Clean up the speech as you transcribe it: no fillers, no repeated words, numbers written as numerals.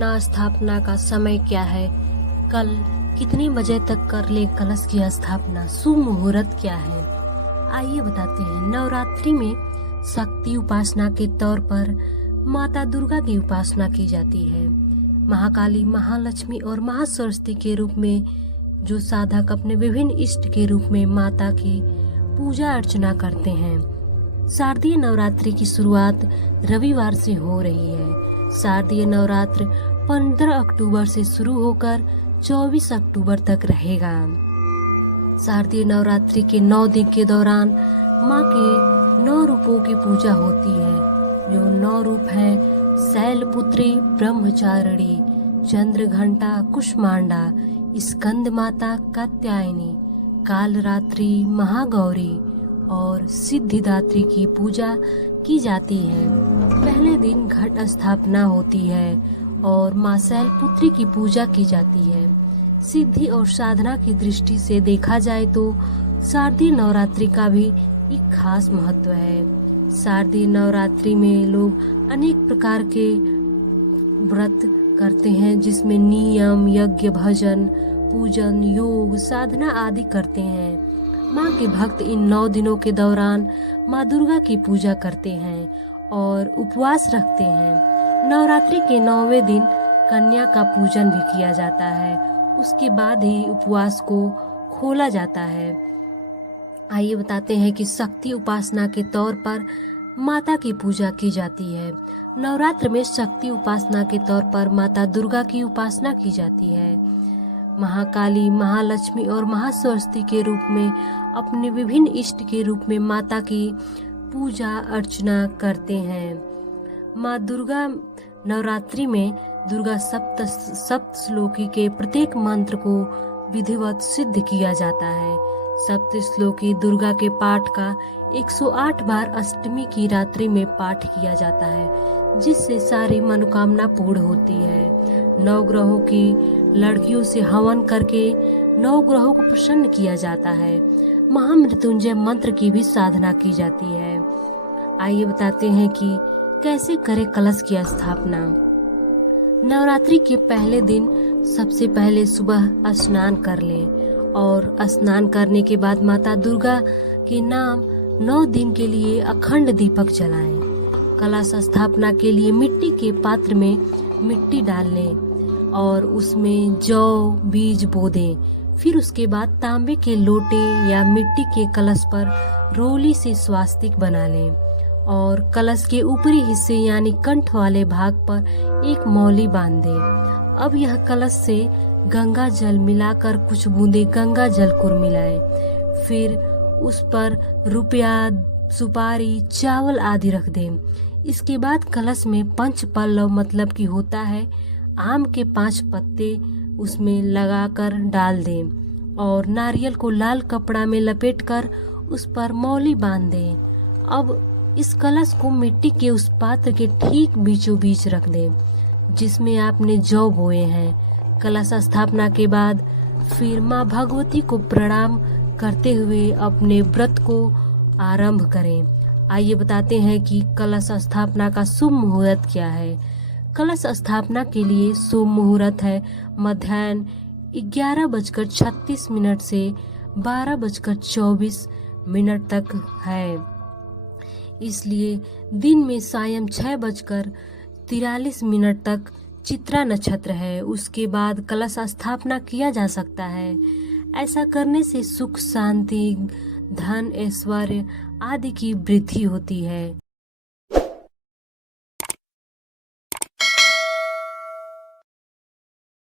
ना स्थापना का समय क्या है, कल कितने बजे तक कर ले कलश की स्थापना, शुभ मुहूर्त क्या है। आइए बताते हैं। नवरात्रि में शक्ति उपासना के तौर पर माता दुर्गा की उपासना की जाती है। महाकाली, महालक्ष्मी और महासरस्वती के रूप में जो साधक अपने विभिन्न इष्ट के रूप में माता की पूजा अर्चना करते हैं। शारदीय नवरात्रि की शुरुआत रविवार से हो रही है। शारदीय नवरात्र 15 अक्टूबर से शुरू होकर 24 अक्टूबर तक रहेगा। शारदीय नवरात्रि के 9 दिन के दौरान माँ के 9 रूपों की पूजा होती है। जो 9 रूप है: शैलपुत्री, ब्रह्मचारिणी, चंद्रघंटा, कुष्मांडा, स्कंद माता, कात्यायनी, कालरात्रि, महागौरी और सिद्धिदात्री की पूजा की जाती है। पहले दिन घट स्थापना होती है और मां शैलपुत्री की पूजा की जाती है। सिद्धि और साधना की दृष्टि से देखा जाए तो शारदीय नवरात्रि का भी एक खास महत्व है। शारदीय नवरात्रि में लोग अनेक प्रकार के व्रत करते हैं, जिसमें नियम, यज्ञ, भजन, पूजन, योग, साधना आदि करते हैं। माँ के भक्त इन 9 दिनों के दौरान माँ दुर्गा की पूजा करते हैं और उपवास रखते हैं। नवरात्रि के 9वें दिन कन्या का पूजन भी किया जाता है। उसके बाद ही उपवास को खोला जाता है। आइए बताते हैं कि शक्ति उपासना के तौर पर माता की पूजा की जाती है। नवरात्र में शक्ति उपासना के तौर पर माता दुर्गा की उपासना की जाती है। महाकाली, महालक्ष्मी और महासरस्वती के रूप में अपने विभिन्न इष्ट के रूप में माता की पूजा अर्चना करते हैं। माँ दुर्गा नवरात्रि में दुर्गा सप्त श्लोकी के प्रत्येक मंत्र को विधिवत सिद्ध किया जाता है। सप्त श्लोकी दुर्गा के पाठ का 108 बार अष्टमी की रात्रि में पाठ किया जाता है, जिससे सारी मनोकामना पूर्ण होती है। 9 ग्रहों की लड़कियों से हवन करके 9 ग्रहों को प्रसन्न किया जाता है। महामृत्युंजय मंत्र की भी साधना की जाती है। आइए बताते हैं कि कैसे करें कलश की स्थापना। नवरात्रि के पहले दिन सबसे पहले सुबह स्नान कर लें और स्नान करने के बाद माता दुर्गा के नाम 9 दिन के लिए अखंड दीपक जलाएं। कलश स्थापना के लिए मिट्टी के पात्र में मिट्टी डाल लें और उसमें जौ बीज बो दें। फिर उसके बाद तांबे के लोटे या मिट्टी के कलश पर रोली से स्वास्तिक बना लें और कलश के ऊपरी हिस्से यानी कंठ वाले भाग पर एक मौली बांध दें। अब यह कलश से गंगा जल मिलाकर कुछ बूंदे गंगा जल को मिलाएं। फिर उस पर रुपया, सुपारी, चावल आदि रख दें। इसके बाद कलश में पंच पल्लव मतलब कि होता है आम के 5 पत्ते उसमें लगाकर डाल दें और नारियल को लाल कपड़ा में लपेटकर उस पर मौली बांध दें। अब इस कलश को मिट्टी के उस पात्र के ठीक बीचों बीच रख दें जिसमें आपने जौ बोए हैं। कलश स्थापना के बाद फिर माँ भगवती को प्रणाम करते हुए अपने व्रत को आरंभ करें। आइए बताते हैं कि कलश स्थापना का शुभ मुहूर्त क्या है। कलश स्थापना के लिए शुभ मुहूर्त है मध्याह्न 11:36 से 12:24 तक है। इसलिए दिन में सायं 6:43 तक चित्रा नक्षत्र है। उसके बाद कलश स्थापना किया जा सकता है। ऐसा करने से सुख, शांति, धन, ऐश्वर्य आदि की वृद्धि होती है।